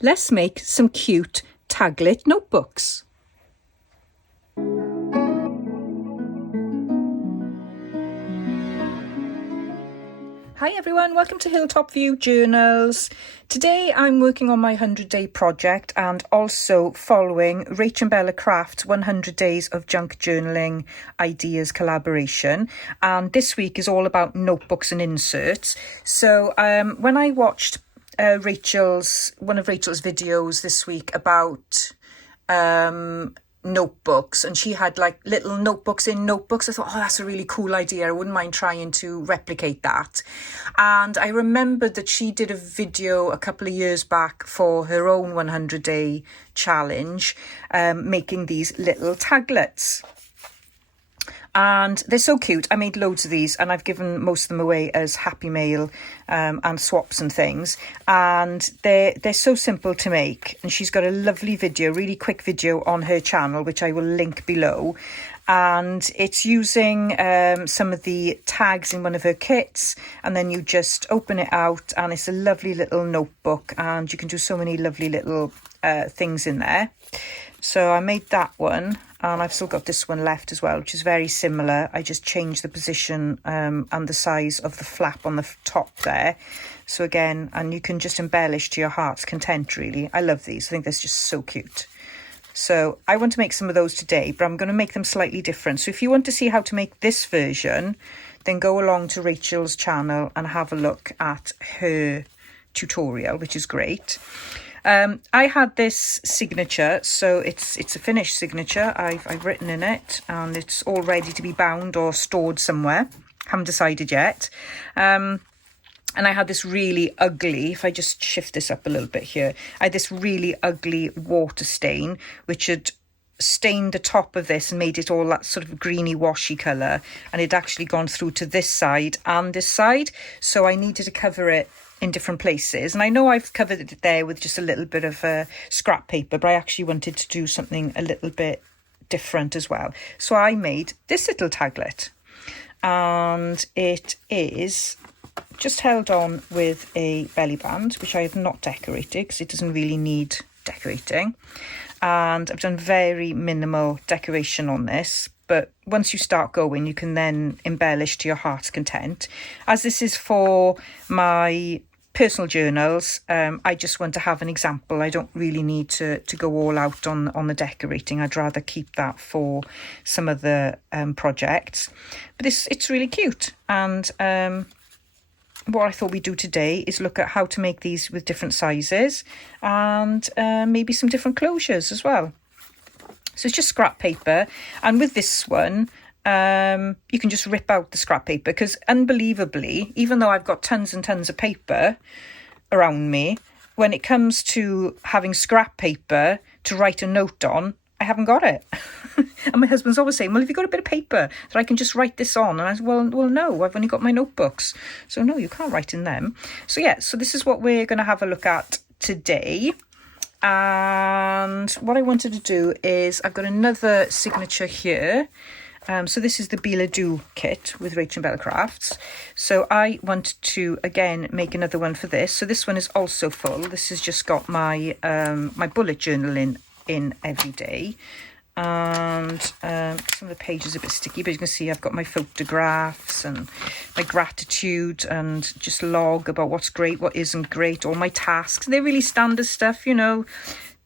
let's make some cute Taglet notebooks. Hi everyone, welcome to Hilltop View Journals. Today I'm working on my 100-day project and also following RachandBella Craft's 100 Days of Junk Journaling Ideas collaboration. And this week is all about notebooks and inserts. So when I watched one of Rachel's videos this week about notebooks, and she had like little notebooks in notebooks, I thought, oh, that's a really cool idea. I wouldn't mind trying to replicate that. And I remembered that she did a video a couple of years back for her own 100-day challenge, making these little taglets. And they're so cute. I made loads of these and I've given most of them away as happy mail and swaps and things. And they're so simple to make. And she's got a lovely video, really quick video on her channel, which I will link below. And it's using some of the tags in one of her kits. And then you just open it out and it's a lovely little notebook. And you can do so many lovely little things in there. So I made that one. And I've still got this one left as well, which is very similar. I just changed the position and the size of the flap on the top there. So again, and you can just embellish to your heart's content, really. I love these. I think they're just so cute. So I want to make some of those today, but I'm going to make them slightly different. So if you want to see how to make this version, then go along to Rachel's channel and have a look at her tutorial, which is great. I had this signature, so it's a finished signature. I've written in it and it's all ready to be bound or stored somewhere. Haven't decided yet. And I had this really ugly, if I just shift this up a little bit here, I had this really ugly water stain, which had stained the top of this and made it all that sort of greeny washy colour. And it actually gone through to this side and this side. So I needed to cover it in different places, and I know I've covered it there with just a little bit of scrap paper, but I actually wanted to do something a little bit different as well. So I made this little taglet, and it is just held on with a belly band, which I have not decorated because it doesn't really need decorating, and I've done very minimal decoration on this. But once you start going, you can then embellish to your heart's content. As this is for my personal journals, I just want to have an example. I don't really need to go all out on the decorating. I'd rather keep that for some of the projects. But it's really cute. And what I thought we'd do today is look at how to make these with different sizes and maybe some different closures as well. So it's just scrap paper, and with this one, you can just rip out the scrap paper because unbelievably, even though I've got tons and tons of paper around me, when it comes to having scrap paper to write a note on, I haven't got it. And my husband's always saying, well, have you got a bit of paper that I can just write this on? And I said, well, no, I've only got my notebooks. So no, you can't write in them. So yeah, so this is what we're going to have a look at today. And what I wanted to do is I've got another signature here. So this is the Billet Doux kit with RachandBella Crafts. So I want to again make another one for this. So this one is also full. This has just got my my bullet journal in every day. And some of the pages are a bit sticky, but you can see I've got my photographs and my gratitude and just log about what's great, what isn't great, all my tasks. They're really standard stuff, you know,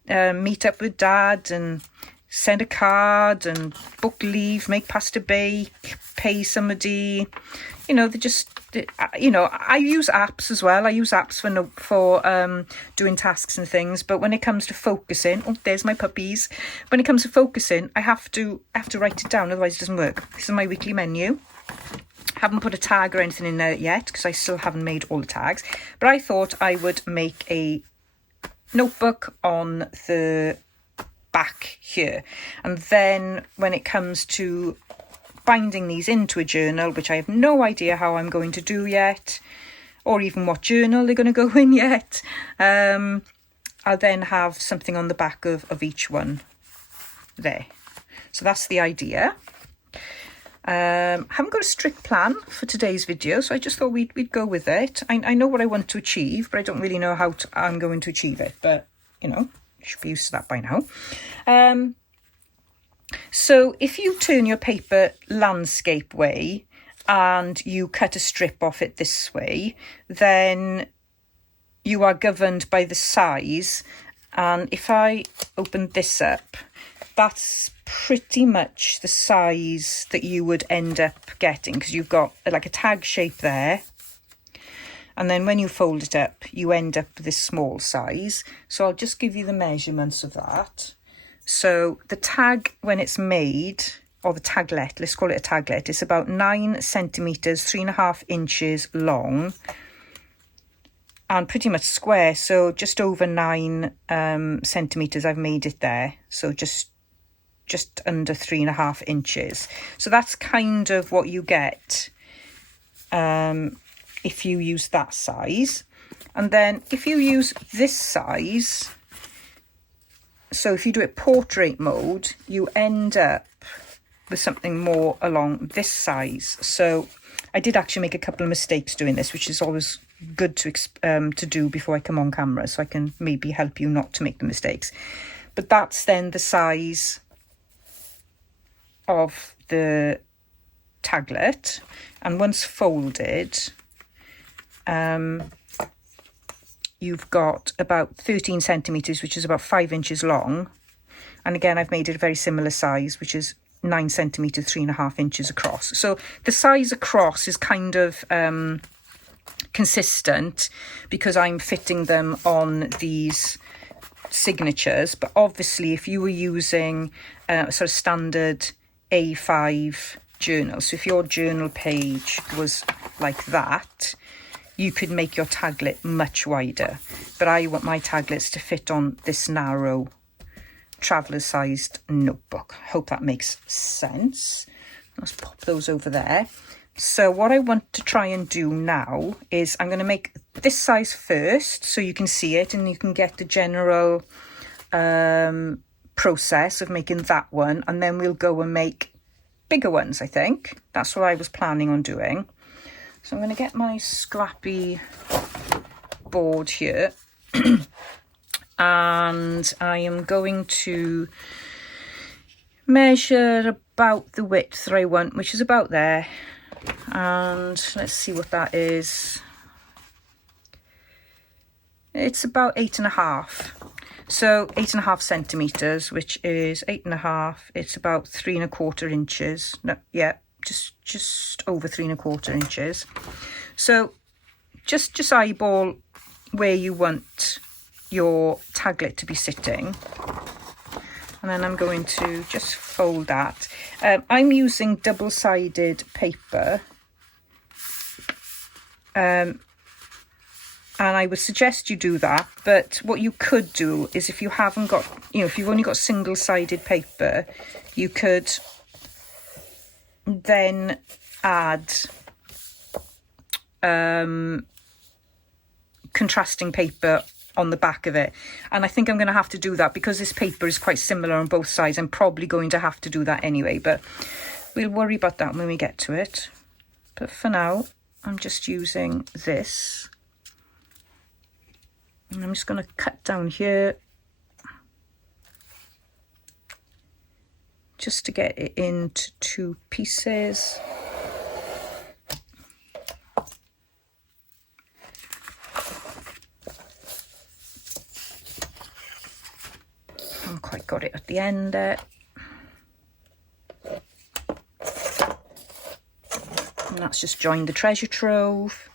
meet up with dad and send a card and book leave, make pasta bake, pay somebody. You know, they're just, you know, I use apps as well. I use apps for doing tasks and things. But when it comes to focusing, oh, there's my puppies. When it comes to focusing, I have to write it down, otherwise it doesn't work. This is my weekly menu. Haven't put a tag or anything in there yet because I still haven't made all the tags. But I thought I would make a notebook on the back here. And then when it comes to binding these into a journal, which I have no idea how I'm going to do yet, or even what journal they're going to go in yet, I'll then have something on the back of each one there. So that's the idea. I haven't got a strict plan for today's video, so I just thought we'd go with it. I know what I want to achieve, but I don't really know how I'm going to achieve it. But you know, you should be used to that by now. So if you turn your paper landscape way and you cut a strip off it this way, then you are governed by the size. And if I open this up, that's pretty much the size that you would end up getting, because you've got like a tag shape there. And then when you fold it up, you end up with this small size. So I'll just give you the measurements of that. So the tag, when it's made, or the taglet, let's call it a taglet, it's about 9 centimetres, 3.5 inches long, and pretty much square. So just over 9 centimetres I've made it there. So just under 3.5 inches. So that's kind of what you get if you use that size. And then if you use this size, so if you do it portrait mode, you end up with something more along this size. So I did actually make a couple of mistakes doing this, which is always good to do before I come on camera, so I can maybe help you not to make the mistakes. But that's then the size of the taglet, and once folded, you've got about 13 centimetres, which is about 5 inches long. And again, I've made it a very similar size, which is 9 centimetres, 3.5 inches across. So the size across is kind of consistent because I'm fitting them on these signatures. But obviously, if you were using a sort of standard A5 journal, so if your journal page was like that, you could make your taglet much wider. But I want my taglets to fit on this narrow traveller sized notebook. Hope that makes sense. Let's pop those over there. So what I want to try and do now is I'm going to make this size first, so you can see it and you can get the general process of making that one, and then we'll go and make bigger ones. I think that's what I was planning on doing. So I'm going to get my scrappy board here and I am going to measure about the width that I want, which is about there. And let's see what that is. It's about 8.5. So 8.5 centimetres, which is 8.5. It's about 3.25 inches. No, yeah. Just over 3.25 inches. So just eyeball where you want your taglet to be sitting, and then I'm going to just fold that. I'm using double-sided paper, and I would suggest you do that. But what you could do is, if you haven't got, if you've only got single-sided paper, you could then add contrasting paper on the back of it, and I think I'm going to have to do that because this paper is quite similar on both sides. I'm probably going to have to do that anyway, but we'll worry about that when we get to it. But for now, I'm just using this, and I'm just going to cut down here just to get it into 2 pieces. Haven't quite got it at the end there. And that's just joined the treasure trove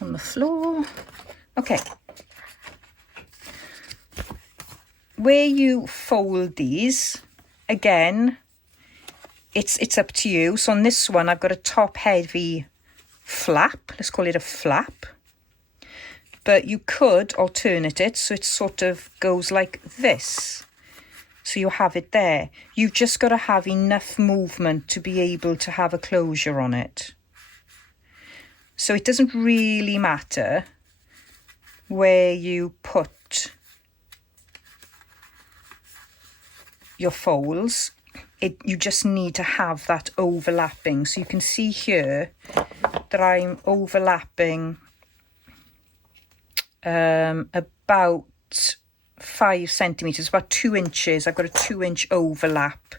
on the floor. Okay. Where you fold these, again, it's up to you. So on this one, I've got a top heavy flap. Let's call it a flap. But you could alternate it so it sort of goes like this. So you have it there. You've just got to have enough movement to be able to have a closure on it. So it doesn't really matter where you put your folds. You just need to have that overlapping. So you can see here that I'm overlapping about about 5 centimetres, about 2 inches. I've got a 2-inch overlap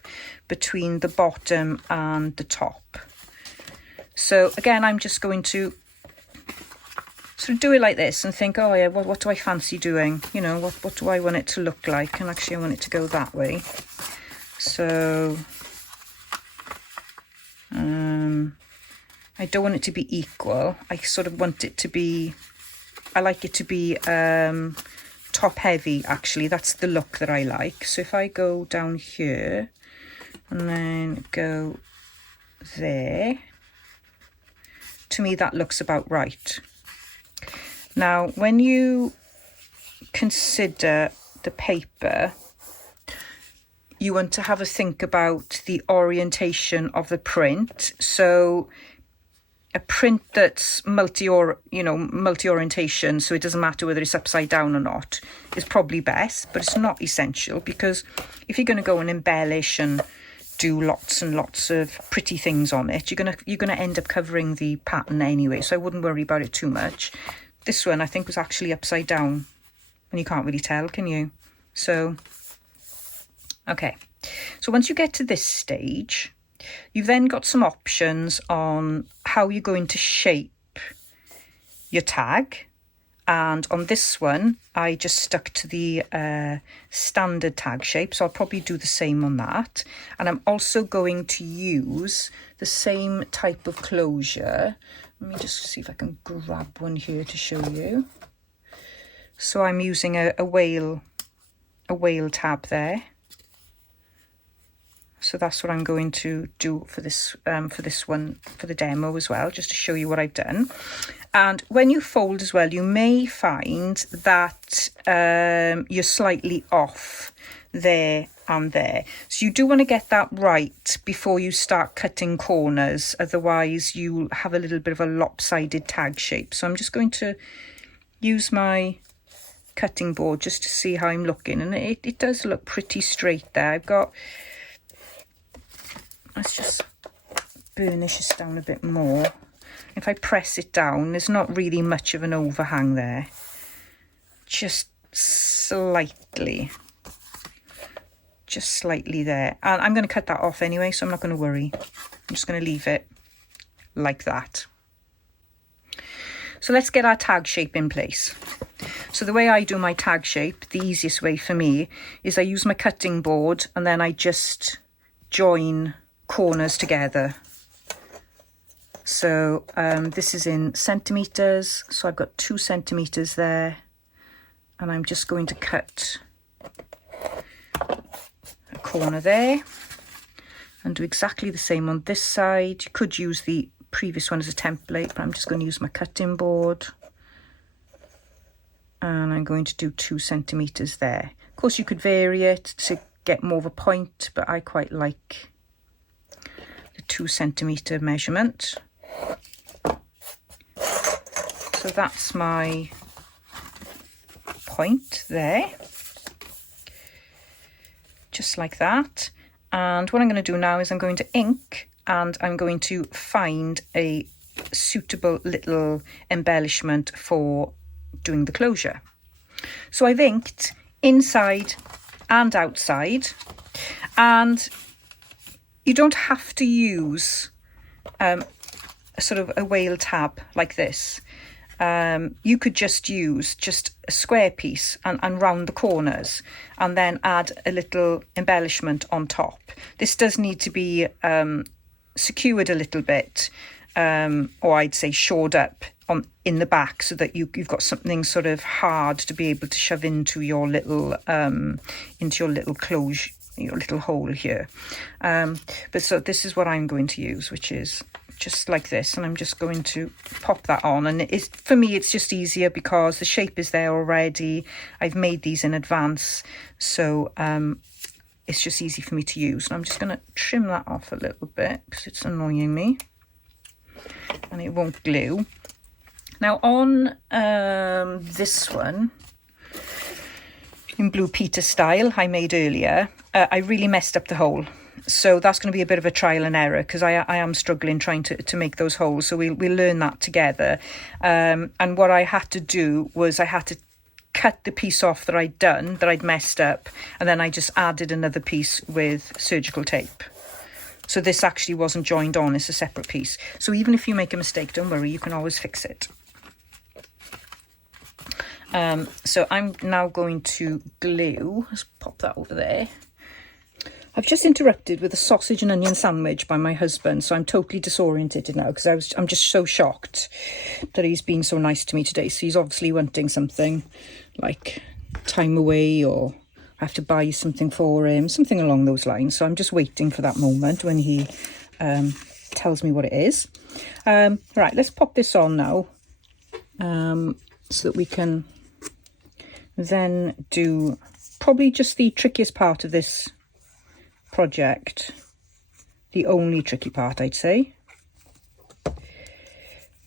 between the bottom and the top. So again, I'm just going to sort of do it like this and think, oh yeah, what do I fancy doing? You know, what do I want it to look like? And actually I want it to go that way. So I don't want it to be equal. I sort of want it to be, I like it to be top heavy actually. That's the look that I like. So if I go down here and then go there, to me that looks about right. Now when you consider the paper, you want to have a think about the orientation of the print. So a print that's multi-orientation, so it doesn't matter whether it's upside down or not, is probably best, but it's not essential, because if you're going to go and embellish and do lots and lots of pretty things on it, you're gonna end up covering the pattern anyway, so I wouldn't worry about it too much. This one I think was actually upside down, and you can't really tell, can you? So okay, so once you get to this stage, you've then got some options on how you're going to shape your tag. And on this one, I just stuck to the standard tag shape, so I'll probably do the same on that. And I'm also going to use the same type of closure. Let me just see if I can grab one here to show you. So I'm using a whale tab there. So that's what I'm going to do for this one, for the demo as well, just to show you what I've done. And when you fold as well, you may find that you're slightly off there and there. So you do want to get that right before you start cutting corners. Otherwise, you'll have a little bit of a lopsided tag shape. So I'm just going to use my cutting board just to see how I'm looking. And it does look pretty straight there. I've got... Let's just burnish this down a bit more. If I press it down, there's not really much of an overhang there. Just slightly. Just slightly there. And I'm going to cut that off anyway, so I'm not going to worry. I'm just going to leave it like that. So let's get our tag shape in place. So the way I do my tag shape, the easiest way for me, is I use my cutting board and then I just join corners together. So this is in centimeters, so I've got 2 centimeters there, and I'm just going to cut a corner there and do exactly the same on this side. You could use the previous one as a template, but I'm just going to use my cutting board, and I'm going to do 2 centimeters there. Of course you could vary it to get more of a point, but I quite like 2 centimeter measurement. So that's my point there, just like that. And what I'm going to do now is I'm going to ink, and I'm going to find a suitable little embellishment for doing the closure. So I've inked inside and outside, and you don't have to use a sort of a whale tab like this. You could just use a square piece and round the corners, and then add a little embellishment on top. This does need to be secured a little bit, or I'd say shored up in the back, so that you've got something sort of hard to be able to shove into your little closure, your little hole here. But so this is what I'm going to use, which is just like this, and I'm just going to pop that on. And for me it's just easier because the shape is there already. I've made these in advance, so it's just easy for me to use. And I'm just going to trim that off a little bit because it's annoying me and it won't glue. Now on this one in Blue Peter style I made earlier, I really messed up the hole. So that's going to be a bit of a trial and error, because I am struggling trying to make those holes. So we'll learn that together. And what I had to do was I had to cut the piece off that I'd messed up, and then I just added another piece with surgical tape. So this actually wasn't joined on, it's a separate piece. So even if you make a mistake, don't worry, you can always fix it. So I'm now going to glue. Let's pop that over there. I've just interrupted with a sausage and onion sandwich by my husband, so I'm totally disorientated now because I'm just so shocked that he's been so nice to me today. So he's obviously wanting something like time away, or I have to buy something for him, something along those lines. So I'm just waiting for that moment when he tells me what it is. Right, let's pop this on now so that we can then do probably just the trickiest part of this project, the only tricky part, I'd say.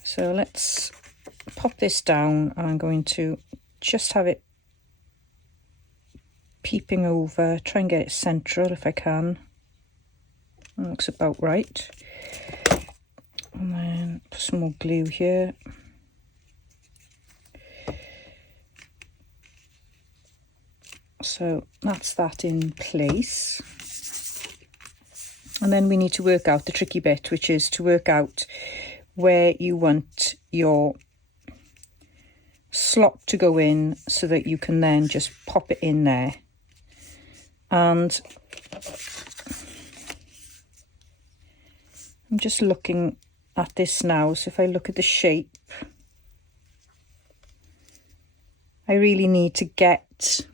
So let's pop this down, and I'm going to just have it peeping over, try and get it central if I can. That looks about right. And then put some more glue here. So that's that in place. And then we need to work out the tricky bit, which is to work out where you want your slot to go in so that you can then just pop it in there. And I'm just looking at this now. So if I look at the shape, I really need to get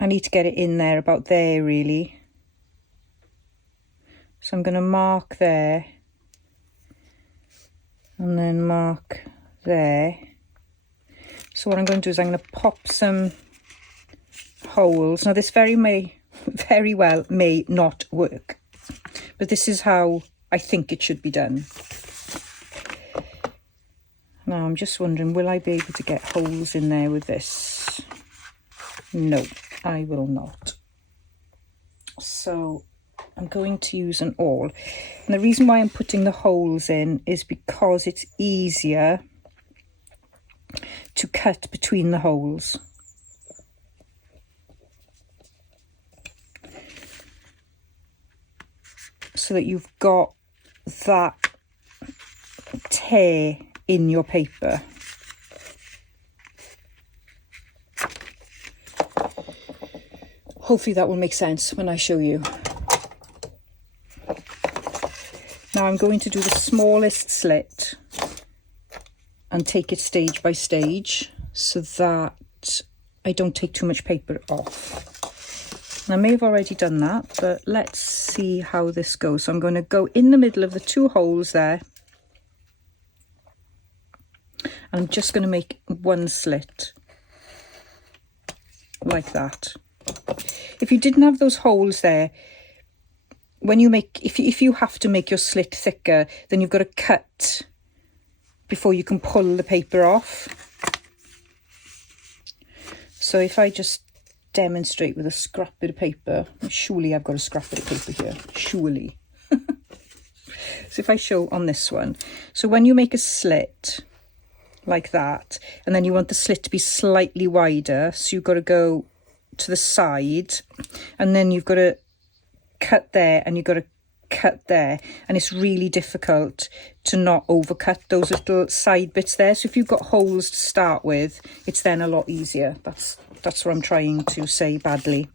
I need to get it in there, about there really. So I'm going to mark there and then mark there. So what I'm going to do is I'm going to pop some holes. Now this very well may not work, but this is how I think it should be done. Now I'm just wondering, will I be able to get holes in there with this? No, I will not. So I'm going to use an awl. And the reason why I'm putting the holes in is because it's easier to cut between the holes. So that you've got that tear in your paper. Hopefully that will make sense when I show you. Now I'm going to do the smallest slit and take it stage by stage so that I don't take too much paper off. And I may have already done that, but let's see how this goes. So I'm going to go in the middle of the two holes there. I'm just going to make one slit like that. If you didn't have those holes there, when you make, if you have to make your slit thicker, then you've got to cut before you can pull the paper off. So if I just demonstrate with a scrap bit of paper, surely I've got a scrap bit of paper here, surely. So if I show on this one, so when you make a slit like that, and then you want the slit to be slightly wider, so you've got to go to the side, and then you've got to cut there, and you've got to cut there, and it's really difficult to not overcut those little side bits there. So if you've got holes to start with, it's then a lot easier. That's what I'm trying to say badly.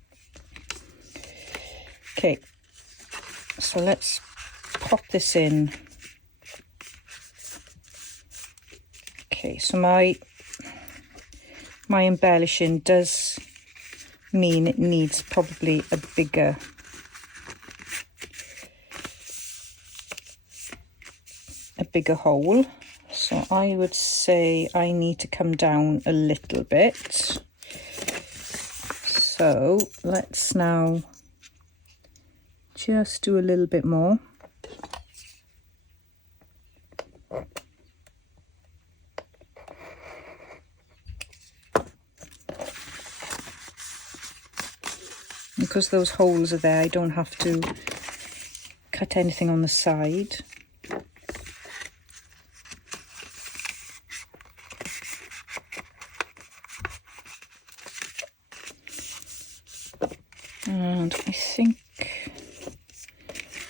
Okay, so let's pop this in. Okay, so my embellishing does mean it needs probably a bigger hole. So I would say I need to come down a little bit. So let's now just do a little bit more. Because those holes are there, I don't have to cut anything on the side. And I think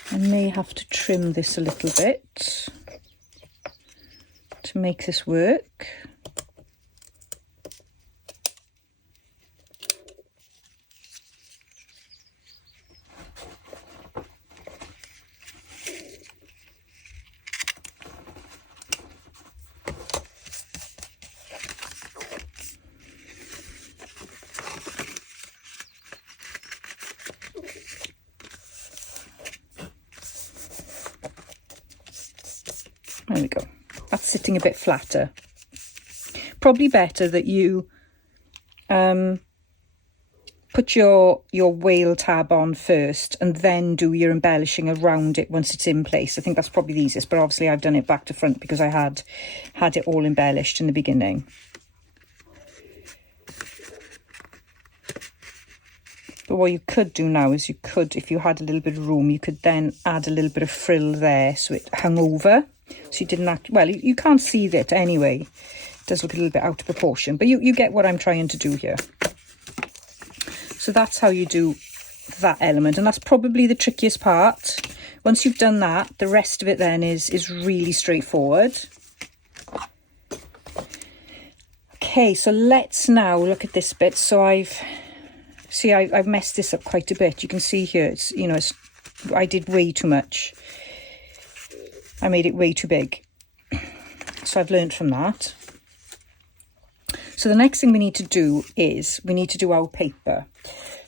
I may have to trim this a little bit to make this work. There we go. That's sitting a bit flatter. Probably better that you put your whale tab on first and then do your embellishing around it once it's in place. I think that's probably the easiest, but obviously I've done it back to front because I had it all embellished in the beginning. But what you could do now is you could, if you had a little bit of room, you could then add a little bit of frill there so it hung over. So you didn't have to, well, you can't see it anyway. It does look a little bit out of proportion, but you get what I'm trying to do here. So that's how you do that element, and that's probably the trickiest part. Once you've done that, the rest of it then is really straightforward. Okay, so let's now look at this bit. So I've messed this up quite a bit. You can see here, it's, you know, I did way too much. I made it way too big. So I've learned from that. So the next thing we need to do is we need to do our paper.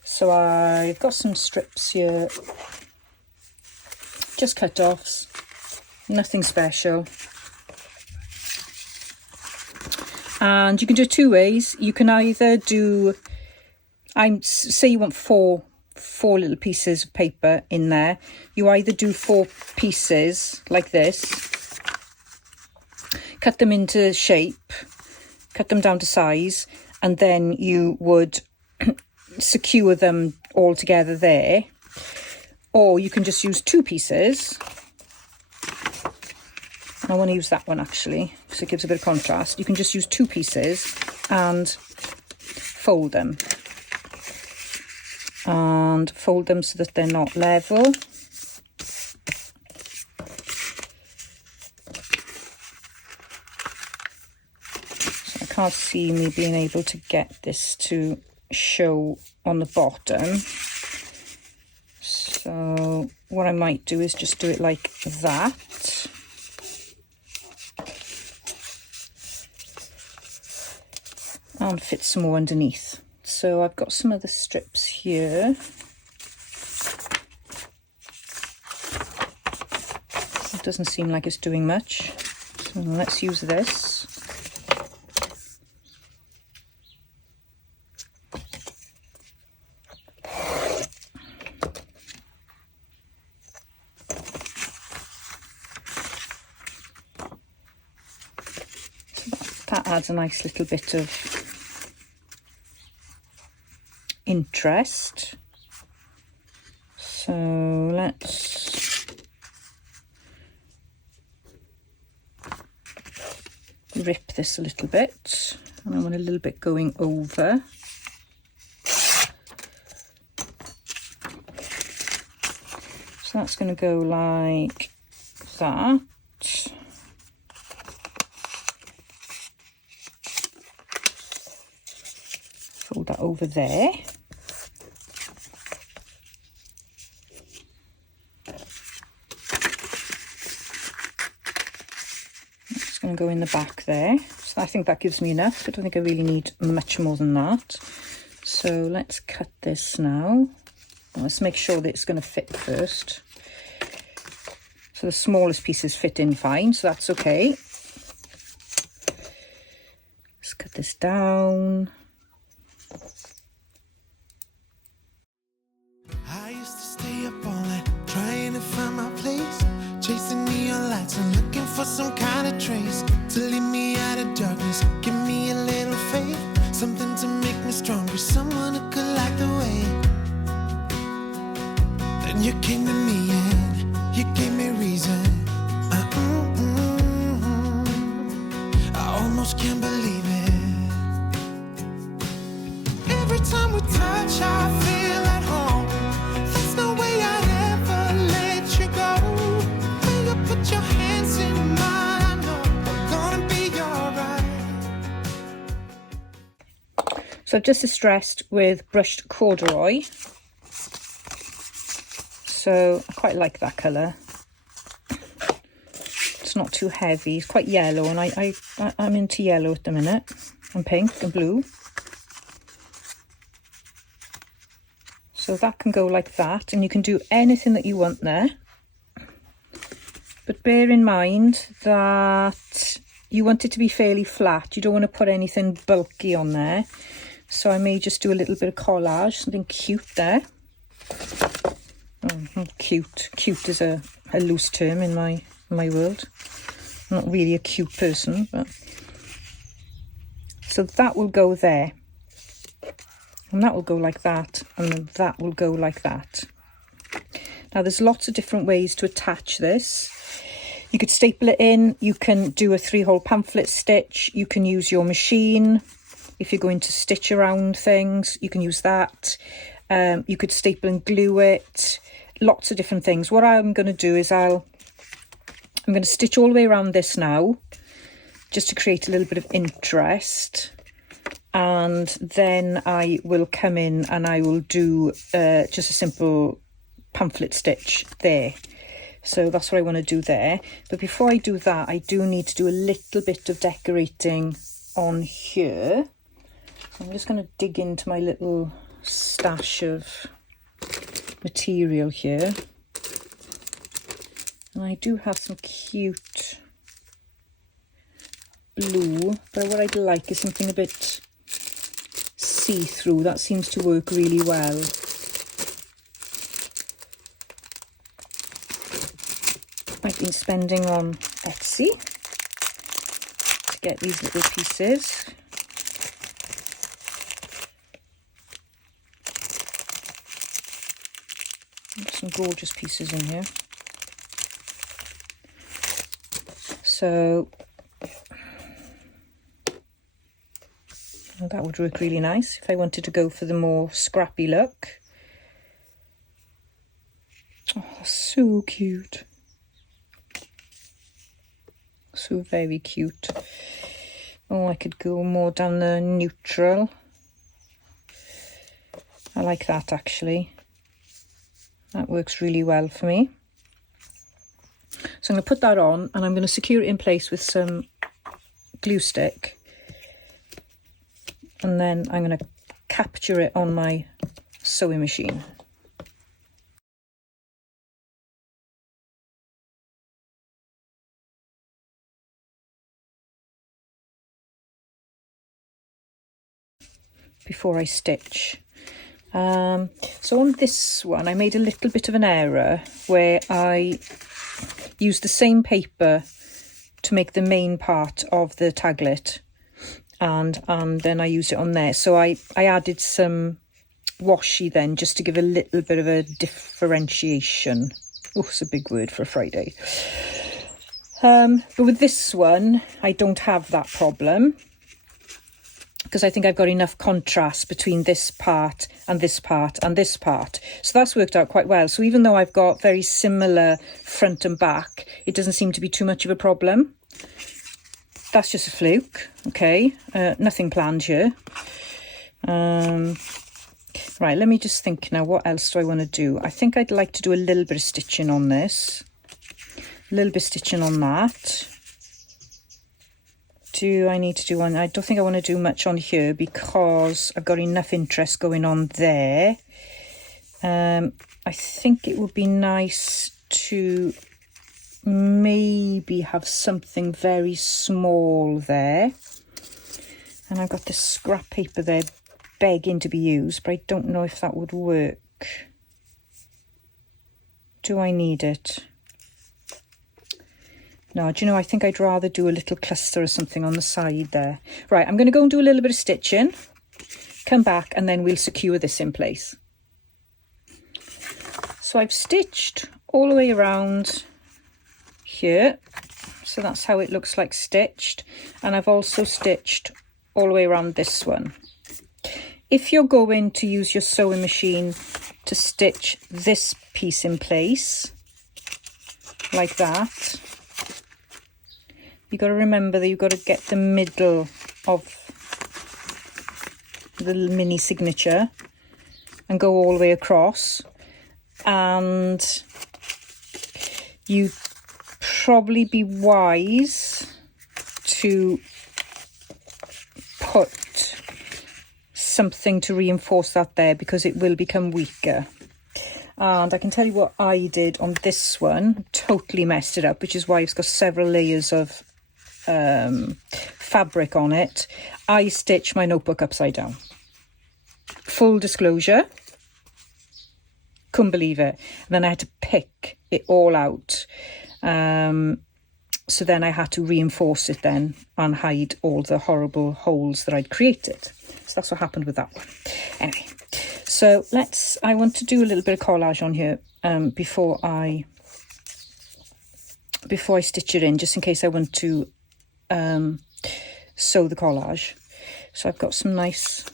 So I've got some strips here, just cut-offs, nothing special. And you can do it two ways. You can either do, say you want four little pieces of paper in there. You either do 4 pieces like this, cut them into shape, cut them down to size, and then you would secure them all together there. Or you can just use 2 pieces. And I want to use that one actually, because it gives a bit of contrast. You can just use 2 pieces and fold them. And fold them so that they're not level. So I can't see me being able to get this to show on the bottom. So what I might do is just do it like that. And fit some more underneath. So I've got some of the strips here. It doesn't seem like it's doing much. So let's use this. So that adds a nice little bit of interest. So let's rip this a little bit, and I want a little bit going over. So that's going to go like that. Fold that over there. It's going to go in the back there. So I think that gives me enough. I don't think I really need much more than that. So let's cut this now. Let's make sure that it's going to fit first. So the smallest pieces fit in fine, so that's okay. Let's cut this down. I used to stay up all night trying to find my place, chasing neon lights and looking for some kind of trace to lead me out of darkness. Give me a little faith, something to make me stronger, someone who could light the way. Then you came to me and you gave me reason. I almost can't believe it. So I've just distressed with brushed corduroy. So I quite like that colour. It's not too heavy. It's quite yellow, and I'm into yellow at the minute, and pink and blue. So that can go like that, and you can do anything that you want there. But bear in mind that you want it to be fairly flat. You don't want to put anything bulky on there. So I may just do a little bit of collage, something cute there. Oh, cute. Cute is a loose term in my world. I'm not really a cute person, but so that will go there. And that will go like that, and then that will go like that. Now there's lots of different ways to attach this. You could staple it in, you can do a 3-hole pamphlet stitch, you can use your machine. If you're going to stitch around things, you can use that. You could staple and glue it. Lots of different things. What I'm going to do is I'm going to stitch all the way around this now, just to create a little bit of interest. And then I will come in and I will do just a simple pamphlet stitch there. So that's what I want to do there. But before I do that, I do need to do a little bit of decorating on here. So I'm just going to dig into my little stash of material here. And I do have some cute blue, but what I'd like is something a bit see-through. That seems to work really well. I've been spending on Etsy to get these little pieces. There's some gorgeous pieces in here. So that would work really nice if I wanted to go for the more scrappy look. Oh, so cute. So very cute. Oh, I could go more down the neutral. I like that actually. That works really well for me. So I'm going to put that on and I'm going to secure it in place with some glue stick. And then I'm going to capture it on my sewing machine. Before I stitch. So on this one I made a little bit of an error where I used the same paper to make the main part of the taglet, and then I used it on there. So I added some washi then just to give a little bit of a differentiation. Oh, it's a big word for a Friday. But with this one I don't have that problem, because I think I've got enough contrast between this part and this part and this part. So that's worked out quite well. So even though I've got very similar front and back, it doesn't seem to be too much of a problem. That's just a fluke, okay? Nothing planned here. Right, let me just think now, what else do I want to do? I think I'd like to do a little bit of stitching on this. A little bit of stitching on that. Do I need to do one? I don't think I want to do much on here because I've got enough interest going on there. I think it would be nice to maybe have something very small there. And I've got this scrap paper there begging to be used, but I don't know if that would work. Do I need it? No, do you know, I think I'd rather do a little cluster or something on the side there. Right, I'm going to go and do a little bit of stitching, come back, and then we'll secure this in place. So I've stitched all the way around here. So that's how it looks like stitched. And I've also stitched all the way around this one. If you're going to use your sewing machine to stitch this piece in place, like that, you've got to remember that you've got to get the middle of the little mini signature, and go all the way across. And you probably be wise to put something to reinforce that there, because it will become weaker. And I can tell you what I did on this one. Totally messed it up, which is why it's got several layers of fabric on it. I stitched my notebook upside down. Full disclosure, couldn't believe it. And then I had to pick it all out. So then I had to reinforce it then and hide all the horrible holes that I'd created. So that's what happened with that one. Anyway, so I want to do a little bit of collage on here before I stitch it in, just in case I want to sew the collage. So I've got some nice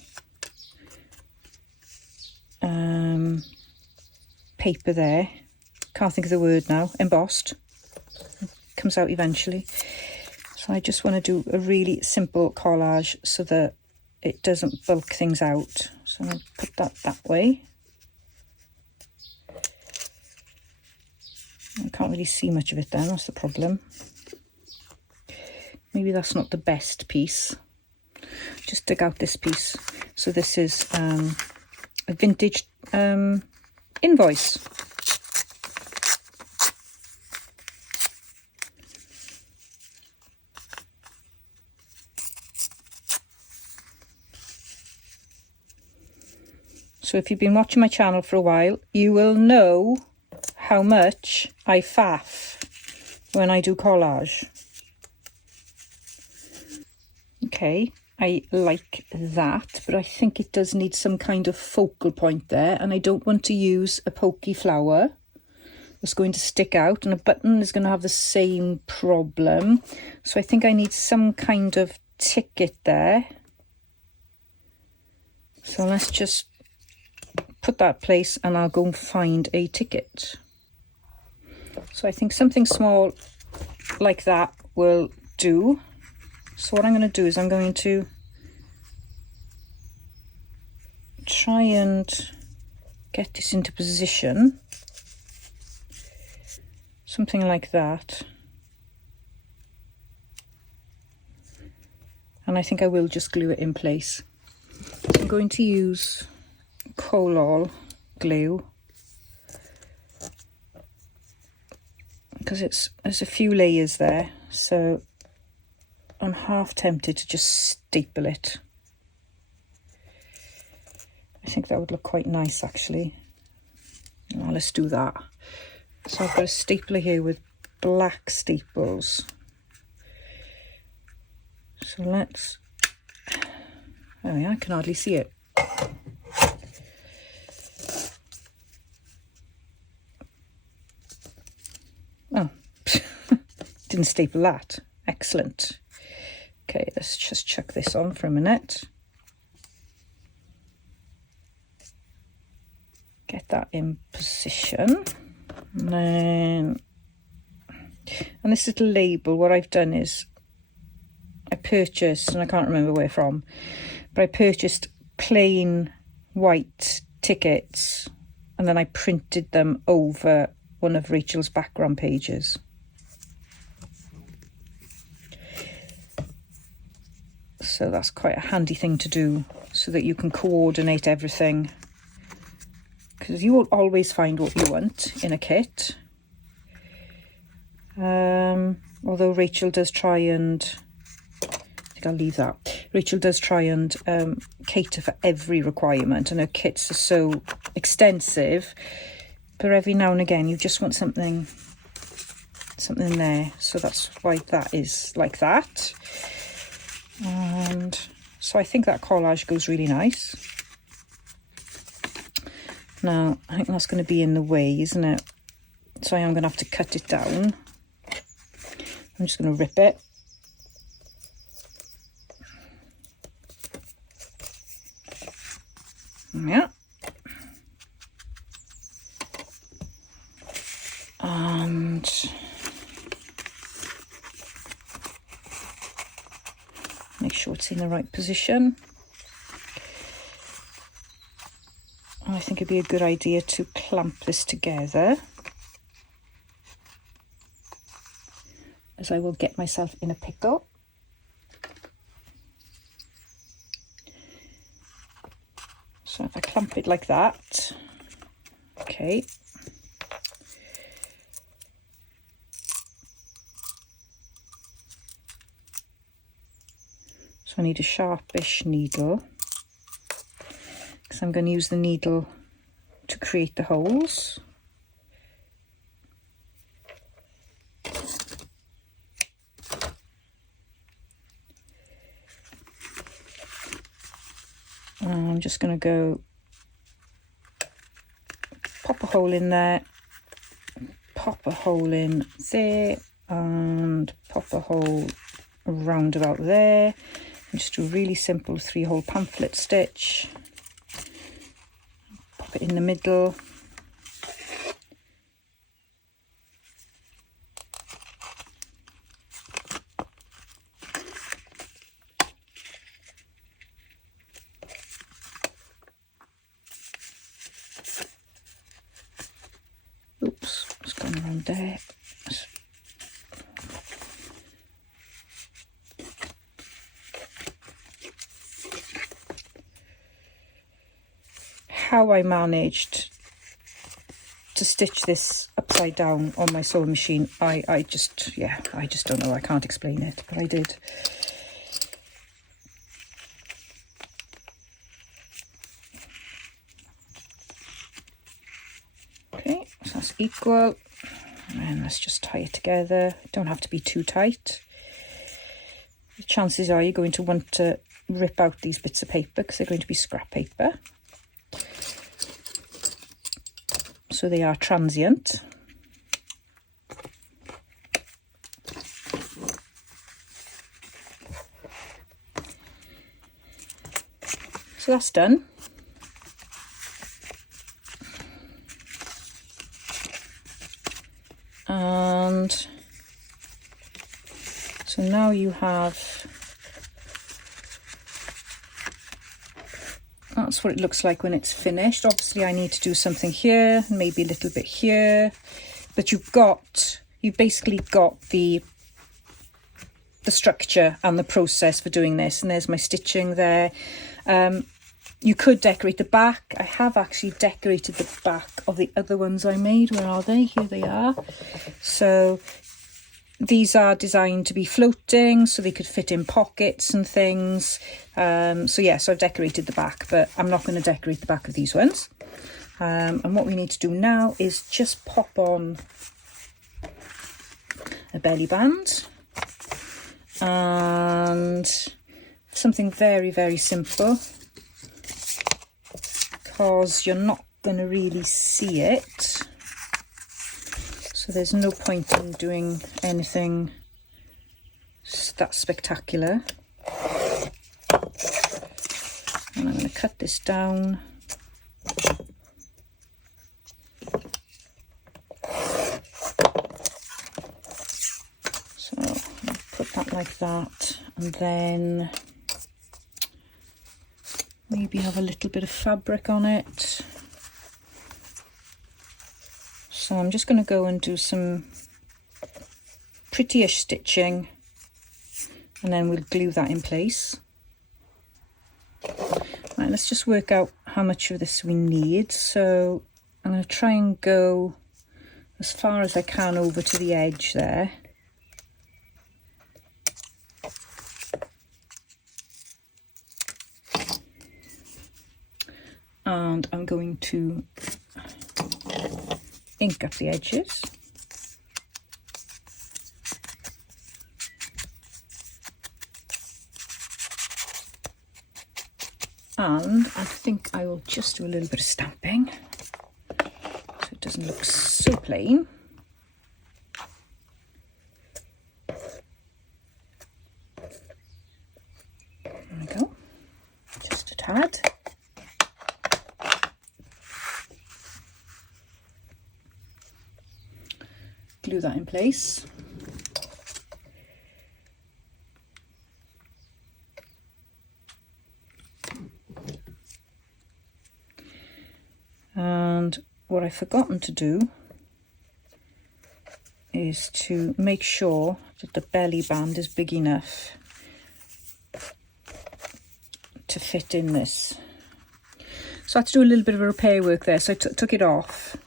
paper there. Can't think of the word now. Embossed. Comes out eventually. So I just want to do a really simple collage so that it doesn't bulk things out. So I'm going to put that way. I can't really see much of it then, that's the problem. Maybe that's not the best piece. Just dig out this piece. So this is a vintage invoice. So if you've been watching my channel for a while, you will know how much I faff when I do collage. Okay, I like that, but I think it does need some kind of focal point there, and I don't want to use a pokey flower that's going to stick out, and a button is going to have the same problem. So I think I need some kind of ticket there. So let's just put that place and I'll go and find a ticket. So I think something small like that will do. So what I'm going to do is I'm going to try and get this into position. Something like that. And I think I will just glue it in place. I'm going to use Colol glue because there's a few layers there, so I'm half tempted to just staple it. I think that would look quite nice actually. Now let's do that. So I've got a stapler here with black staples. So let's, oh yeah, I can hardly see it. Oh, didn't staple that. Excellent. Okay, let's just chuck this on for a minute. Get that in position. And this little label, what I've done is I purchased, and I can't remember where from, but I purchased plain white tickets and then I printed them over one of Rachel's background pages. So that's quite a handy thing to do so that you can coordinate everything, because you will always find what you want in a kit. Although Rachel does try and, I think I'll leave that. Rachel does try and cater for every requirement, and her kits are so extensive, but every now and again you just want something there. So that's why that is like that. And so I think that collage goes really nice. Now I think that's going to be in the way, isn't it? So I am going to have to cut it down. I'm just going to rip it. Yeah. And make sure it's in the right position. I think it'd be a good idea to clamp this together, as I will get myself in a pickle. So if I clamp it like that, okay. So I need a sharpish needle, because I'm going to use the needle to create the holes. And I'm just going to go pop a hole in there, pop a hole in there, and pop a hole around about there. And just do a really simple 3-hole pamphlet stitch. Pop it in the middle. Oops, it's gone around there. How I managed to stitch this upside down on my sewing machine, I just don't know. I can't explain it, but I did. Okay, so that's equal. And let's just tie it together. Don't have to be too tight. The chances are you're going to want to rip out these bits of paper because they're going to be scrap paper. So they are transient. So that's done. And so now you have, that's what it looks like when it's finished. Obviously I need to do something here, maybe a little bit here, but you've basically got the structure and the process for doing this. And there's my stitching there. You could decorate the back. I have actually decorated the back of the other ones I made. Where are they? Here they are. So these are designed to be floating, so they could fit in pockets and things. So yeah, so I've decorated the back, but I'm not going to decorate the back of these ones. And what we need to do now is just pop on a belly band. And something very, very simple, because you're not going to really see it. So there's no point in doing anything that spectacular. And I'm going to cut this down. So I'll put that like that, and then maybe have a little bit of fabric on it. So I'm just going to go and do some prettyish stitching, and then we'll glue that in place. Right, let's just work out how much of this we need. So I'm going to try and go as far as I can over to the edge there. And I'm going to ink up the edges. And I think I will just do a little bit of stamping so it doesn't look so plain. There we go, just a tad. Glue that in place. what I've forgotten to do is to make sure that the belly band is big enough to fit in this. So I had to do a little bit of a repair work there, so I took it off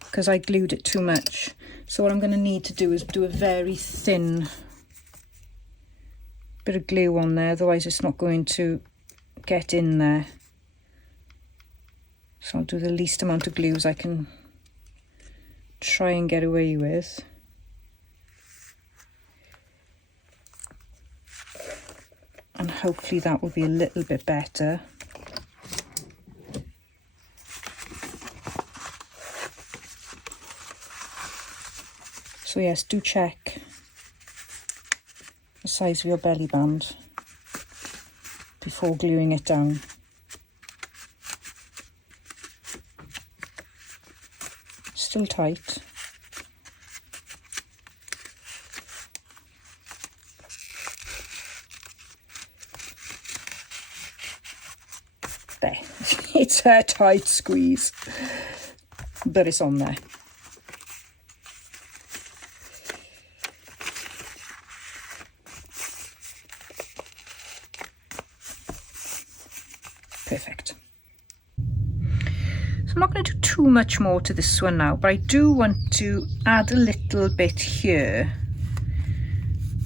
because I glued it too much. So what I'm going to need to do is do a very thin bit of glue on there, otherwise it's not going to get in there. So I'll do the least amount of glue as I can try and get away with. And hopefully that will be a little bit better. So yes, do check the size of your belly band before gluing it down. Still tight. There, it's a tight squeeze, but it's on there. Perfect. So I'm not going to do too much more to this one now, but I do want to add a little bit here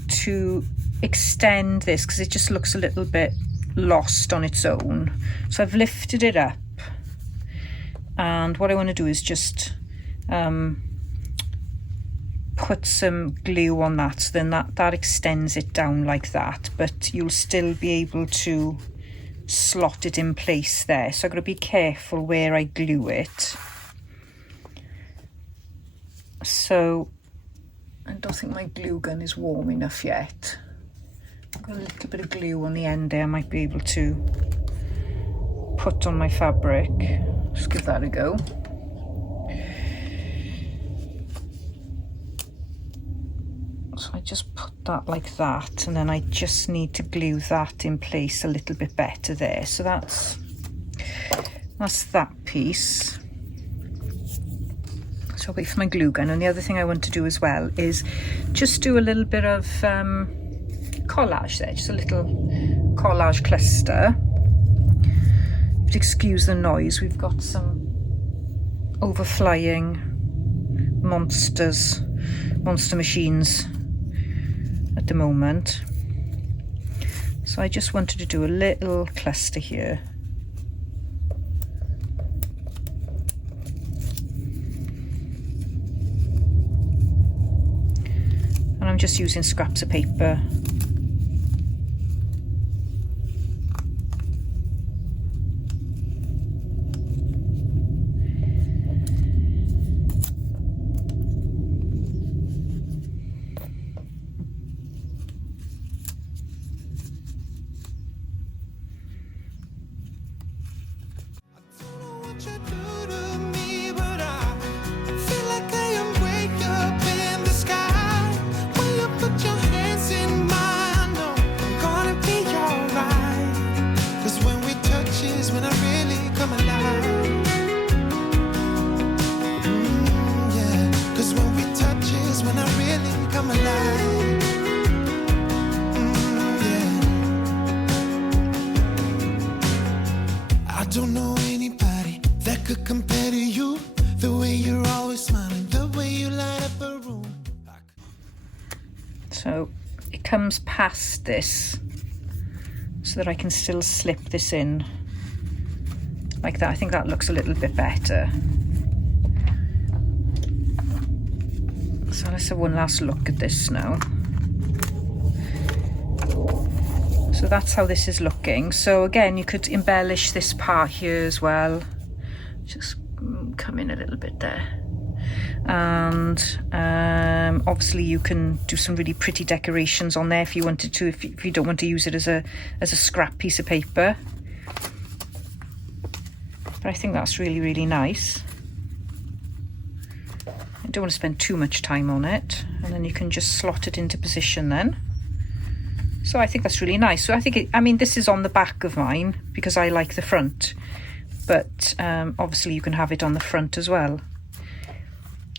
to extend this because it just looks a little bit lost on its own. So I've lifted it up, and what I want to do is just put some glue on that, so then that extends it down like that, but you'll still be able to slot it in place there. So I've got to be careful where I glue it. So I don't think my glue gun is warm enough yet. I've got a little bit of glue on the end there I might be able to put on my fabric. Just give that a go. So I just put that like that, and then I just need to glue that in place a little bit better there. So that's that piece. So I'll wait for my glue gun. And the other thing I want to do as well is just do a little bit of collage there, just a little collage cluster. But excuse the noise, we've got some overflying monster machines at the moment. So I just wanted to do a little cluster here. And I'm just using scraps of paper. Don't know anybody that could compare to you. The way you're always smiling, the way you light up a room. So it comes past this so that I can still slip this in like that. I think that looks a little bit better. So let's have one last look at this now. So that's how this is looking. So again, you could embellish this part here as well. Just come in a little bit there. And obviously you can do some really pretty decorations on there if you wanted to, if you don't want to use it as a scrap piece of paper. But I think that's really, really nice. I don't want to spend too much time on it. And then you can just slot it into position then. So I think that's really nice. So I think, I mean, this is on the back of mine because I like the front. but obviously you can have it on the front as well,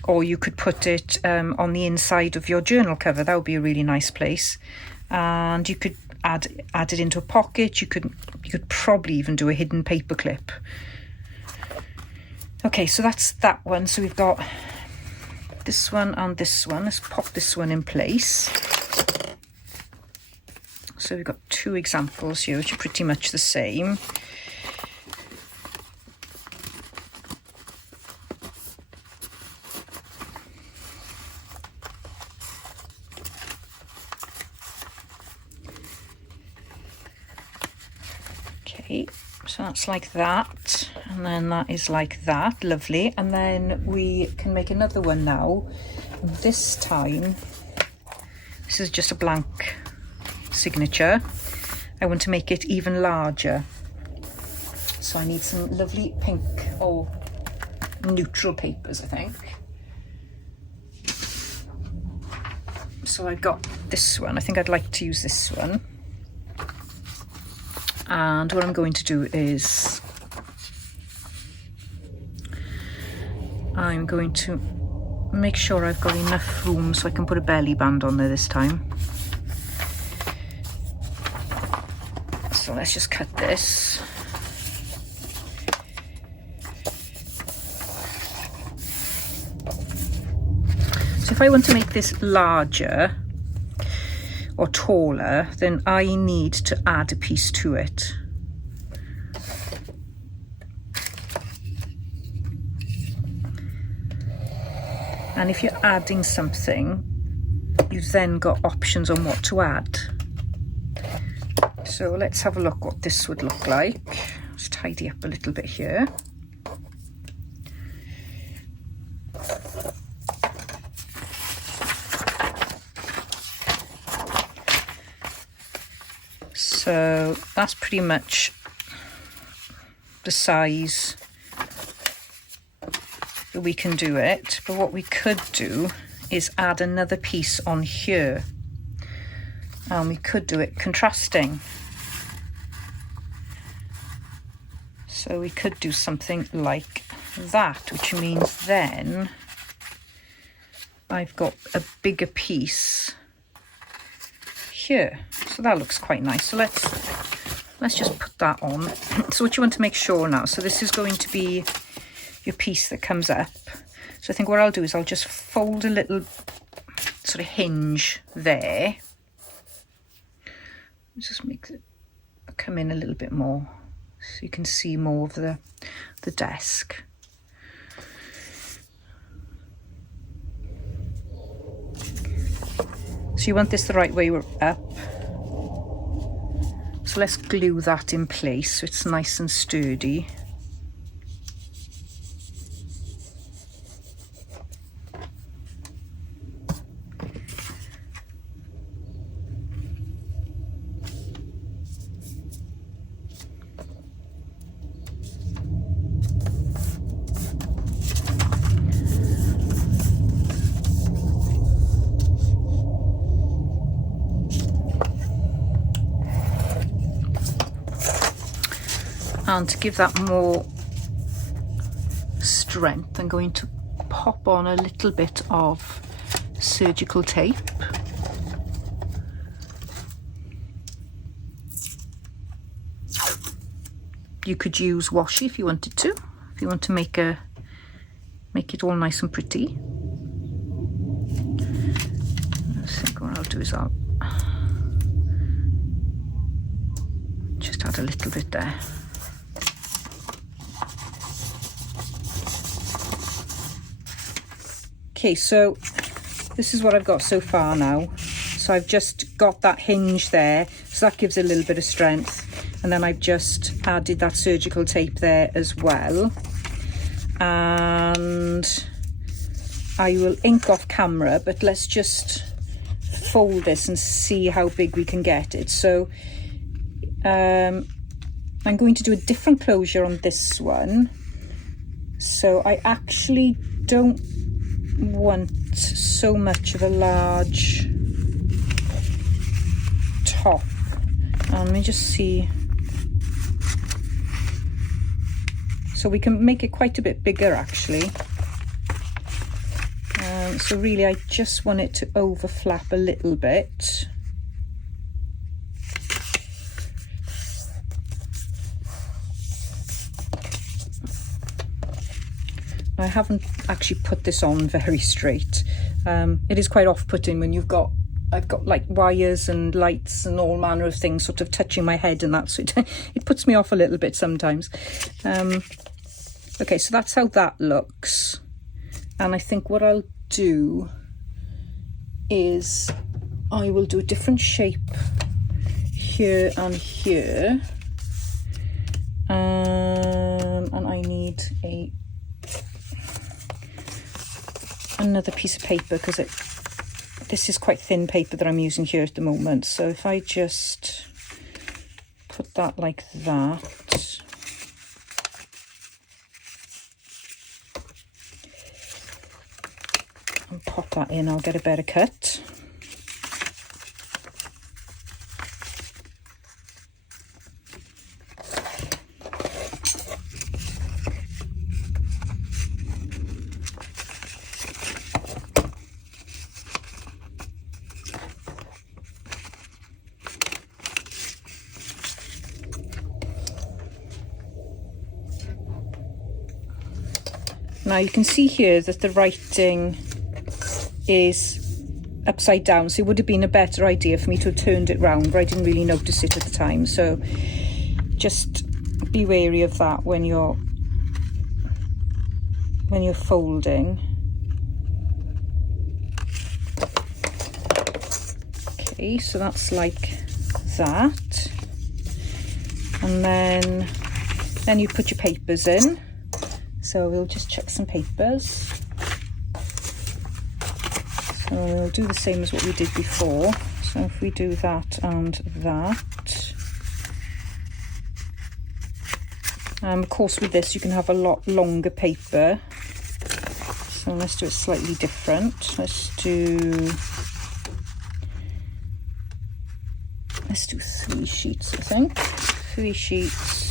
or you could put it on the inside of your journal cover. That would be a really nice place, and you could add it into a pocket. You could probably even do a hidden paper clip. Okay, so that's that one. So we've got this one and this one. Let's pop this one in place. So we've got two examples here which are pretty much the same. Okay, so that's like that, and then that is like that. Lovely. And then we can make another one now. This time, this is just a blank signature. I want to make it even larger, so I need some lovely pink or neutral papers, I think. So I've got this one. I think I'd like to use this one, and what I'm going to do is I'm going to make sure I've got enough room so I can put a belly band on there this time. So let's just cut this. So if I want to make this larger or taller, then I need to add a piece to it. And if you're adding something, you've then got options on what to add. So let's have a look what this would look like. Let's tidy up a little bit here. So that's pretty much the size that we can do it. But what we could do is add another piece on here. And we could do it contrasting. So we could do something like that, which means then I've got a bigger piece here. So that looks quite nice. So let's just put that on. So what you want to make sure now, so this is going to be your piece that comes up. So I think what I'll do is I'll just fold a little sort of hinge there. Just make it come in a little bit more so you can see more of the desk. So you want this the right way up. So let's glue that in place so it's nice and sturdy. And to give that more strength, I'm going to pop on a little bit of surgical tape. You could use washi if you wanted to, if you want to make it all nice and pretty. I think what I'll do is I'll just add a little bit there. Okay, so this is what I've got so far now. So I've just got that hinge there, so that gives a little bit of strength. And then I've just added that surgical tape there as well. And I will ink off camera, but let's just fold this and see how big we can get it. So I'm going to do a different closure on this one. So I actually don't want so much of a large top. Let me just see. So we can make it quite a bit bigger actually. So really I just want it to overflap a little bit. I haven't actually put this on very straight. It is quite off-putting when I've got like wires and lights and all manner of things sort of touching my head and that, so it puts me off a little bit sometimes. Okay, so that's how that looks. And I think what I'll do is I will do a different shape here and here. And I need another piece of paper because this is quite thin paper that I'm using here at the moment. So if I just put that like that, and pop that in, I'll get a better cut. Now you can see here that the writing is upside down, so it would have been a better idea for me to have turned it round, but I didn't really notice it at the time. So just be wary of that when you're folding. Okay, so that's like that. And then you put your papers in. So we'll just check some papers. So we'll do the same as what we did before. So if we do that and that. Of course with this you can have a lot longer paper. So let's do it slightly different. Let's do 3 sheets, I think. 3 sheets.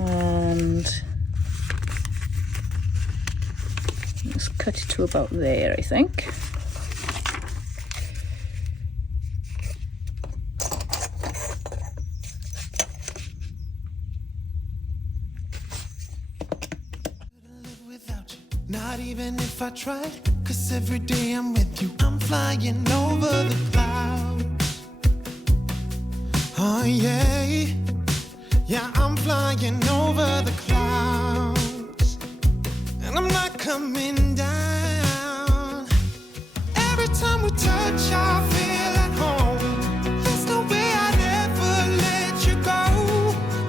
And let's cut it to about there, I think. Not even if I tried, 'cause every day I'm with you, I'm flying over the clouds. Oh yeah, yeah, I'm flying over the clouds, and I'm not coming down. Every time we touch, I feel at home. There's no way I'd ever let you go.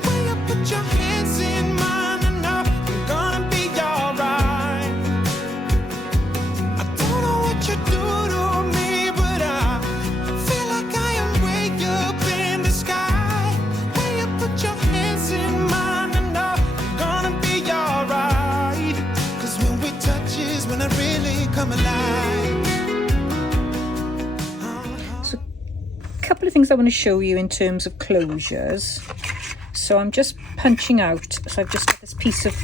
When you put your hands in mine, I know I'm gonna be alright. I don't know what you do to me, but I feel like I am way up in the sky. When you put your hands in mine, I know I'm gonna be alright. 'Cause when we touch is when I really come alive. Couple of things I want to show you in terms of closures. So I'm just punching out, so I've just got this piece of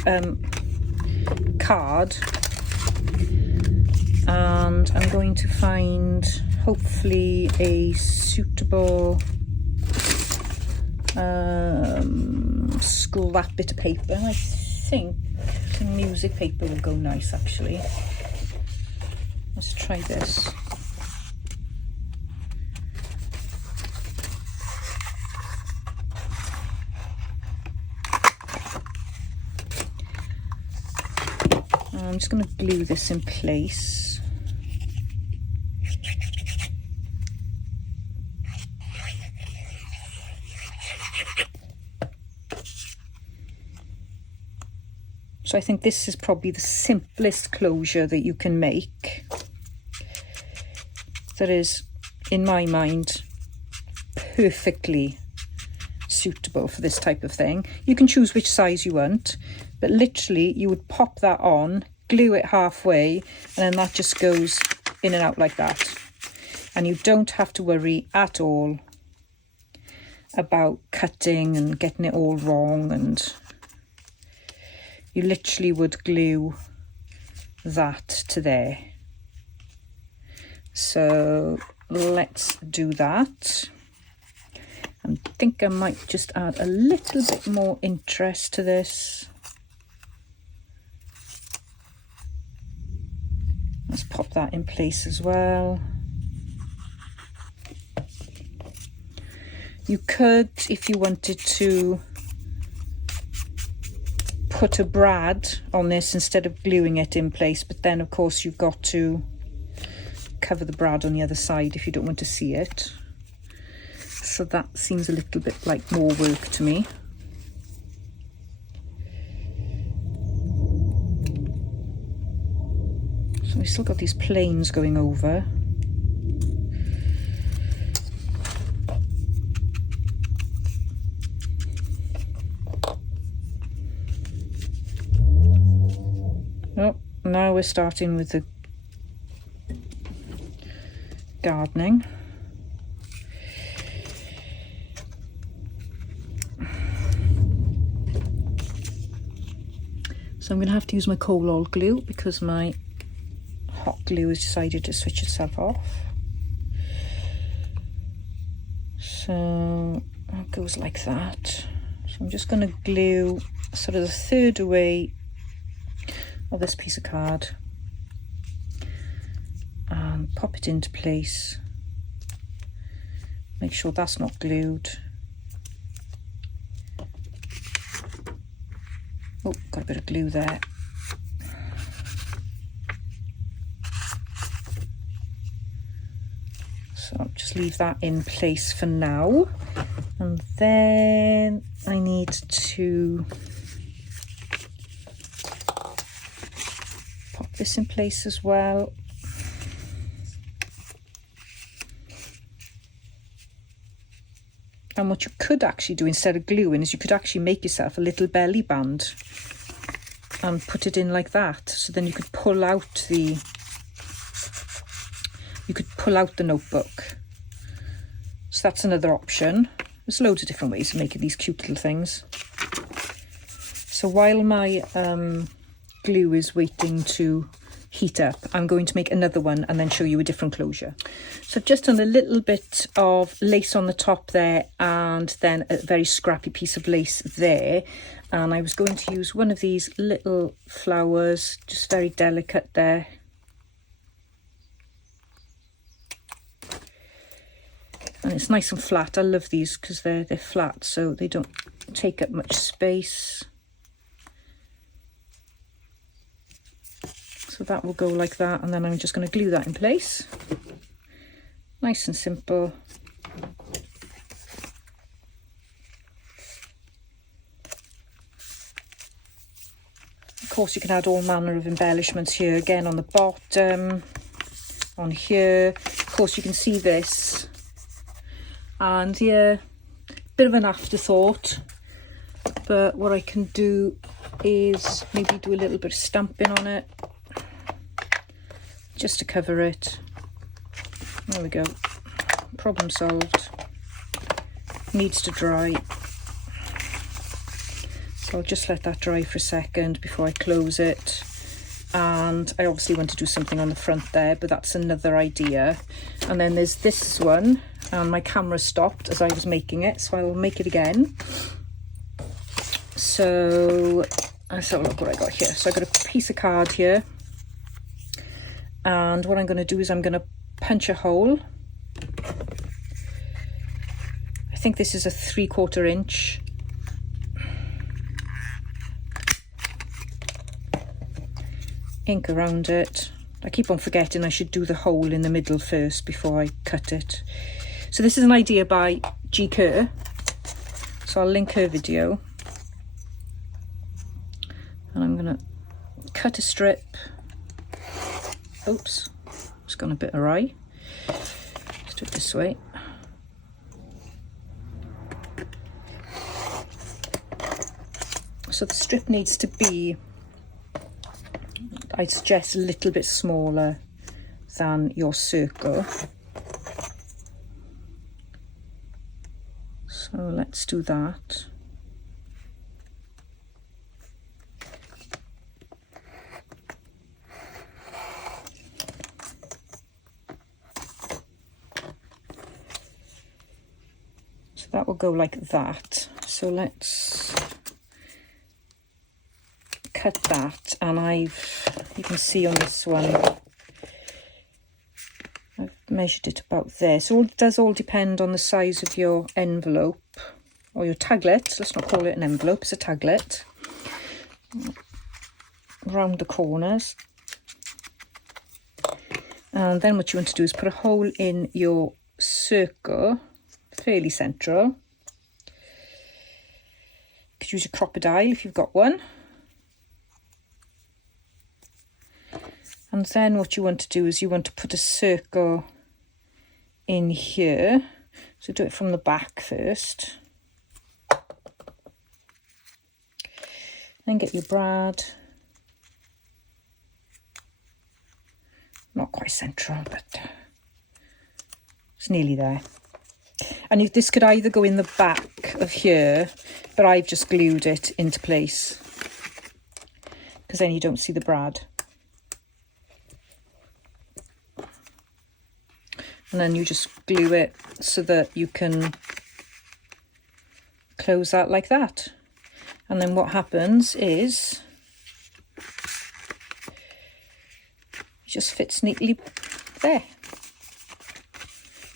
card, and I'm going to find hopefully a suitable scrap bit of paper. I think some music paper will go nice actually. Let's try this. I'm just going to glue this in place. So I think this is probably the simplest closure that you can make. That is, in my mind, perfectly suitable for this type of thing. You can choose which size you want, but literally you would pop that on, glue it halfway, and then that just goes in and out like that. and you don't have to worry at all about cutting and getting it all wrong, and you literally would glue that to there. So let's do that. I think I might just add a little bit more interest to this. Let's pop that in place as well. You could, if you wanted to, put a brad on this instead of gluing it in place, but then of course you've got to cover the brad on the other side if you don't want to see it. So that seems a little bit like more work to me. So we've still got these planes going over. Oh, now we're starting with the gardening. So I'm going to have to use my coal oil glue because my hot glue has decided to switch itself off. So it goes like that. So I'm just going to glue sort of the third away of this piece of card and pop it into place. Make sure that's not glued. Oh, got a bit of glue there. So I'll just leave that in place for now. And then I need to pop this in place as well. And what you could actually do instead of gluing is you could actually make yourself a little belly band and put it in like that. So then you could pull out the notebook. So that's another option. There's loads of different ways of making these cute little things. So while my glue is waiting to heat up, I'm going to make another one and then show you a different closure. So I've just done a little bit of lace on the top there and then a very scrappy piece of lace there, and I was going to use one of these little flowers, just very delicate there. And it's nice and flat. I love these because they're flat, so they don't take up much space. So that will go like that, and then I'm just going to glue that in place. Nice and simple. Of course, you can add all manner of embellishments here, again on the bottom, on here. Of course, you can see this. And yeah, bit of an afterthought, but what I can do is maybe do a little bit of stamping on it, just to cover it. There we go. Problem solved. Needs to dry. So I'll just let that dry for a second before I close it. And I obviously want to do something on the front there, but that's another idea. And then there's this one, and my camera stopped as I was making it, so I'll make it again. So let's have a look what I got here. So I got a piece of card here. And what I'm going to do is I'm going to punch a hole. I think this is a 3/4 inch. Ink around it. I keep on forgetting I should do the hole in the middle first before I cut it. So this is an idea by G. Kerr. So I'll link her video. And I'm going to cut a strip. Oops, it's gone a bit awry. Let's do it this way. So the strip needs to be, I'd suggest, a little bit smaller than your circle. So let's do that. So that will go like that. So let's cut that, and you can see on this one, I've measured it about there. So it does all depend on the size of your envelope or your taglet. Let's not call it an envelope, it's a taglet. Round the corners. And then what you want to do is put a hole in your circle, fairly central. You could use a crocodile if you've got one. And then what you want to do is you want to put a circle in here. So do it from the back first. Then get your brad. Not quite central, but it's nearly there. And this could either go in the back of here, but I've just glued it into place because then you don't see the brad. And then you just glue it so that you can close that like that. And then what happens is it just fits neatly there.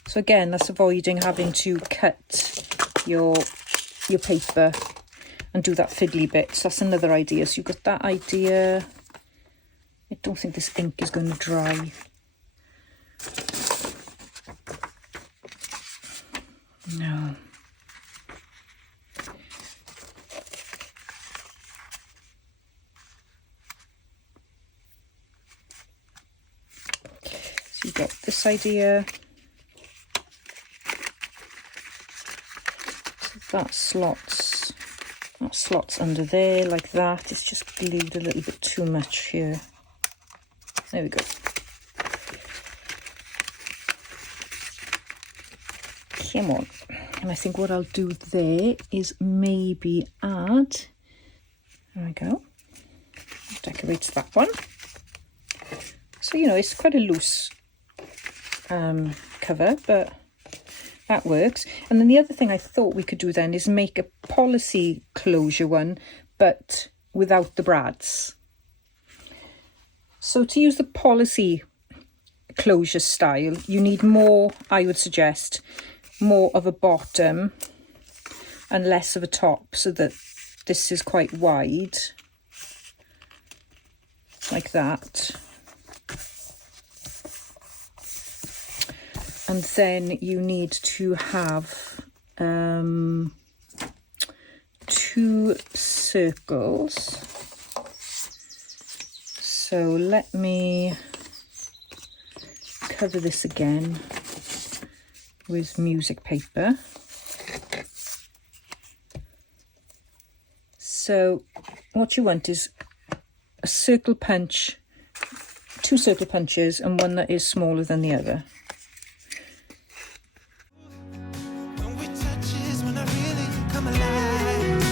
So again, that's avoiding having to cut your paper and do that fiddly bit. So that's another idea. So you've got that idea. I don't think this ink is going to dry. No. So you got this idea. So that slots under there like that. It's just glued a little bit too much here. There we go. Come on. And I think what I'll do there is maybe add, there we go, decorates that one. So, you know, it's quite a loose cover, but that works. And then the other thing I thought we could do then is make a policy closure one, but without the brads. So to use the policy closure style, you need more, I would suggest, more of a bottom and less of a top, so that this is quite wide like that. And then you need to have 2 circles. So let me cover this again with music paper. So what you want is a circle punch, 2 circle punches, and one that is smaller than the other. When we touch is when I really come alive.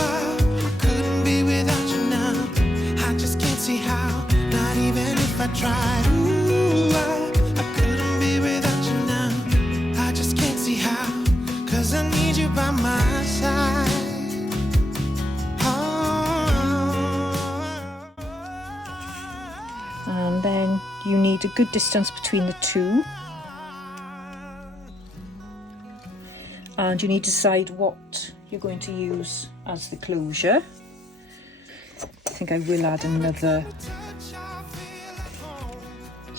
I couldn't be without you now. I just can't see how, not even if I tried. I couldn't be without you now. I just can't see how, 'cause I need you by my side. And then you need a good distance between the 2. And you need to decide what you're going to use as the closure. I think I will add another,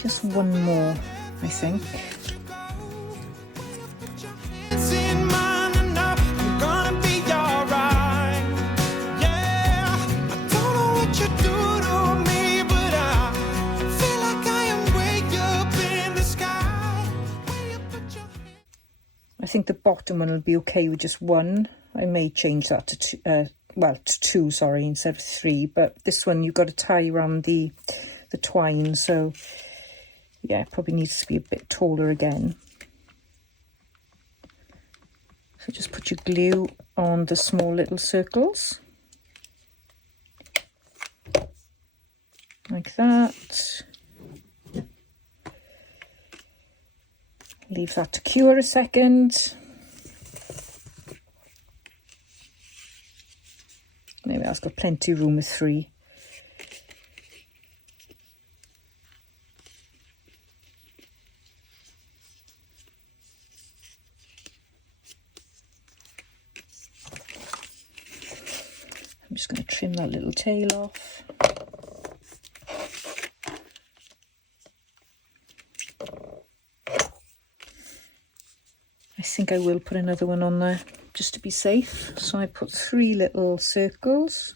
just one more, I think. It's in mine and I'm gonna be alright. Yeah, I don't know what you do to me, but I feel like I am way up in the sky. Way up at your head. I think the bottom one will be okay with just 1. I may change that to 2, sorry, instead of 3. But this one you've got to tie around the twine, so Yeah, it probably needs to be a bit taller again. So just put your glue on the small little circles. Like that. Leave that to cure a second. Maybe that's got plenty of room with 3. I'm just going to trim that little tail off. I think I will put another one on there just to be safe. So I put 3 little circles.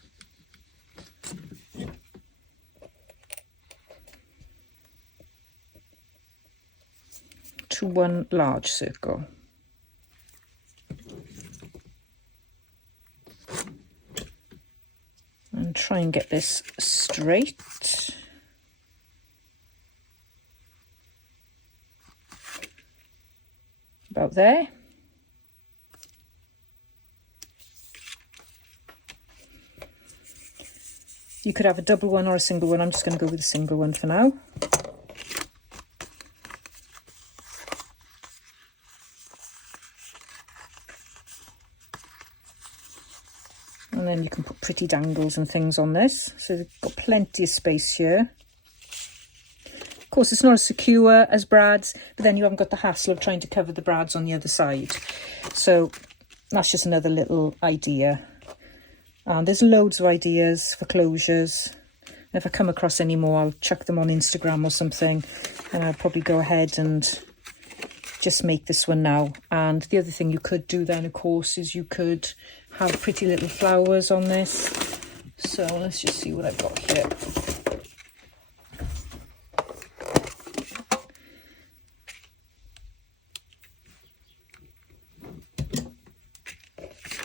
To 1 large circle. And try and get this straight. About there. You could have a double one or a single one. I'm just going to go with a single one for now. And then you can put pretty dangles and things on this. So they've got plenty of space here. Of course, it's not as secure as brads, but then you haven't got the hassle of trying to cover the brads on the other side. So that's just another little idea. And there's loads of ideas for closures. If I come across any more, I'll chuck them on Instagram or something. And I'll probably go ahead and just make this one now. And the other thing you could do then, of course, is you could have pretty little flowers on this. So let's just see what I've got here.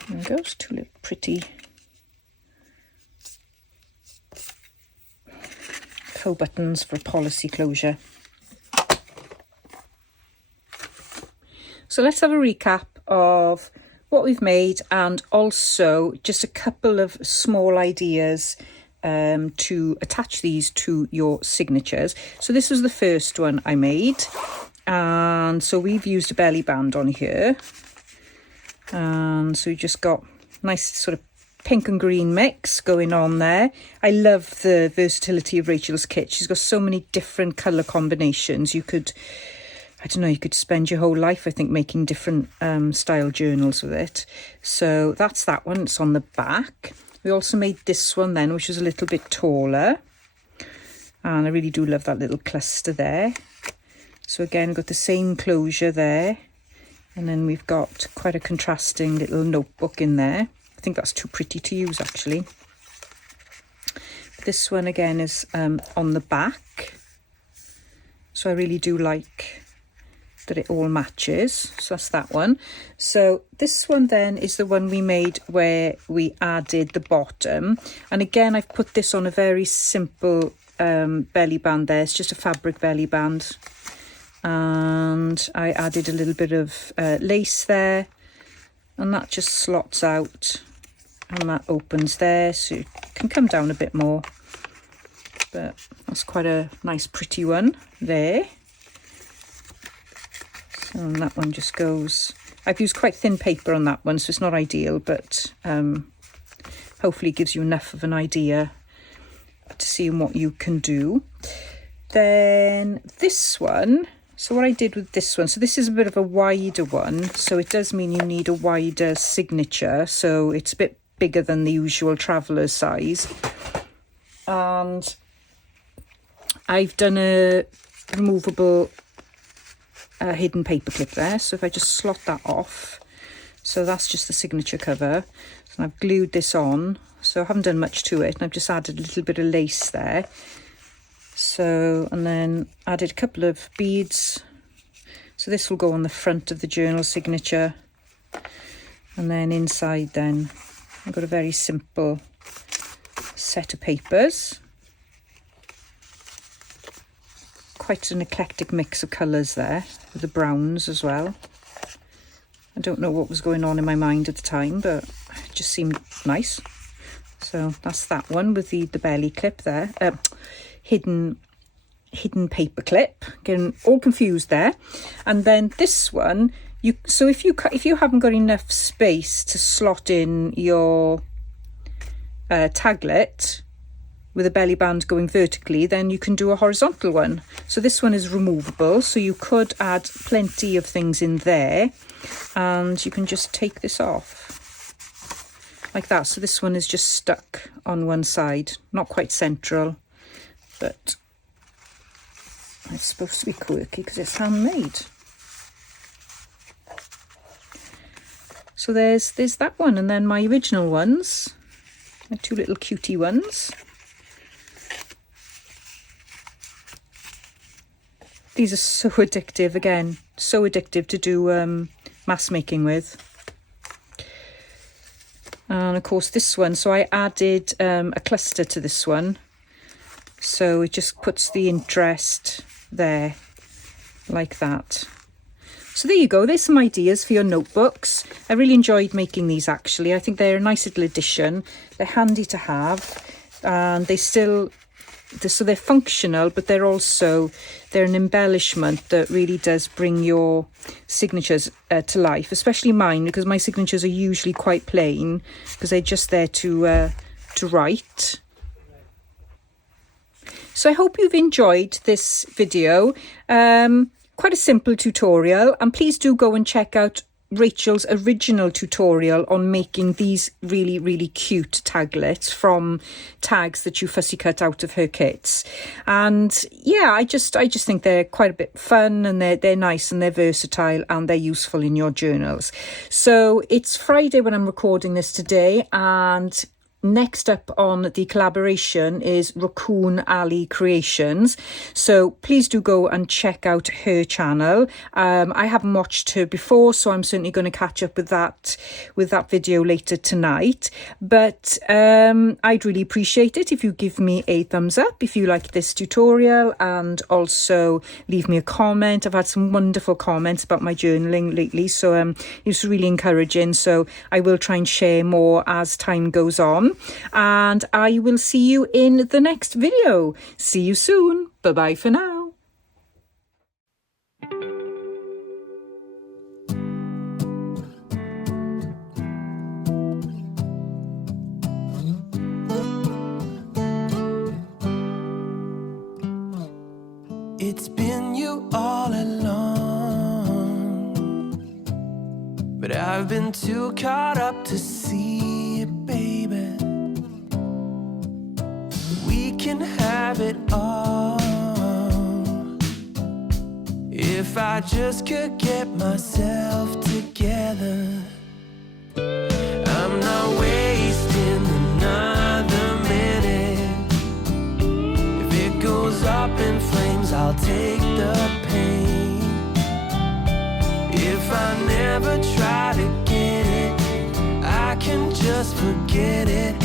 There goes 2 little pretty faux buttons for a policy closure. So let's have a recap of what we've made and also just a couple of small ideas to attach these to your signatures. So this was the first one I made, and so we've used a belly band on here, and so you just got nice sort of pink and green mix going on there. I love the versatility of Rachel's kit. She's got so many different colour combinations. You could, I don't know, you could spend your whole life, I think, making different style journals with it. So that's that one. It's on the back. We also made this one then, which was a little bit taller. And I really do love that little cluster there. So again, got the same closure there. And then we've got quite a contrasting little notebook in there. I think that's too pretty to use, actually. This one again is on the back. So I really do like that it all matches. So that's that one. So this one then is the one we made where we added the bottom. And again, I've put this on a very simple belly band there. It's just a fabric belly band. And I added a little bit of lace there. And that just slots out. And that opens there, so it can come down a bit more. But that's quite a nice pretty one there. So that one just goes... I've used quite thin paper on that one, so it's not ideal, but hopefully it gives you enough of an idea to see what you can do. Then this one, so what I did with this one, so this is a bit of a wider one, so it does mean you need a wider signature, so it's a bit bigger than the usual traveller's size. And I've done a removable hidden paper clip there, so if I just slot that off, so that's just the signature cover. So I've glued this on, so I haven't done much to it, and I've just added a little bit of lace there. So, and then added a couple of beads, so this will go on the front of the journal signature. And then inside then I've got a very simple set of papers, quite an eclectic mix of colours there, with the browns as well. I don't know what was going on in my mind at the time, but it just seemed nice. So that's that one with the belly clip there, hidden paper clip. Getting all confused there. And then this one, so if you haven't got enough space to slot in your taglet with a belly band going vertically, then you can do a horizontal one. So this one is removable, so you could add plenty of things in there, and you can just take this off like that. So this one is just stuck on one side, not quite central, but it's supposed to be quirky because it's handmade. So there's that one, and then my original ones, my two little cutie ones. These are so addictive, again, so addictive to do mask making with. And of course this one, so I added a cluster to this one. So it just puts the interest there, like that. So there you go, there's some ideas for your notebooks. I really enjoyed making these actually. I think they're a nice little addition. They're handy to have, and so they're functional, but they're an embellishment that really does bring your signatures to life, especially mine, because my signatures are usually quite plain because they're just there to write. So I hope you've enjoyed this video. Quite a simple tutorial, and please do go and check out Rachel's original tutorial on making these really, really cute taglets from tags that you fussy cut out of her kits. And yeah, I just think they're quite a bit fun, and they're nice, and they're versatile, and they're useful in your journals. So it's Friday when I'm recording this today, and next up on the collaboration is Raccoon Alley Creations. So please do go and check out her channel. I haven't watched her before, so I'm certainly going to catch up with that video later tonight. But I'd really appreciate it if you give me a thumbs up if you like this tutorial, and also leave me a comment. I've had some wonderful comments about my journaling lately, so it's really encouraging. So I will try and share more as time goes on. And I will see you in the next video. See you soon. Bye bye for now. It's been you all along, but I've been too caught up to see it, baby. We can have it all if I just could get myself together. I'm not wasting another minute. If it goes up in flames, I'll take the pain. If I never try to get it, I can just forget it.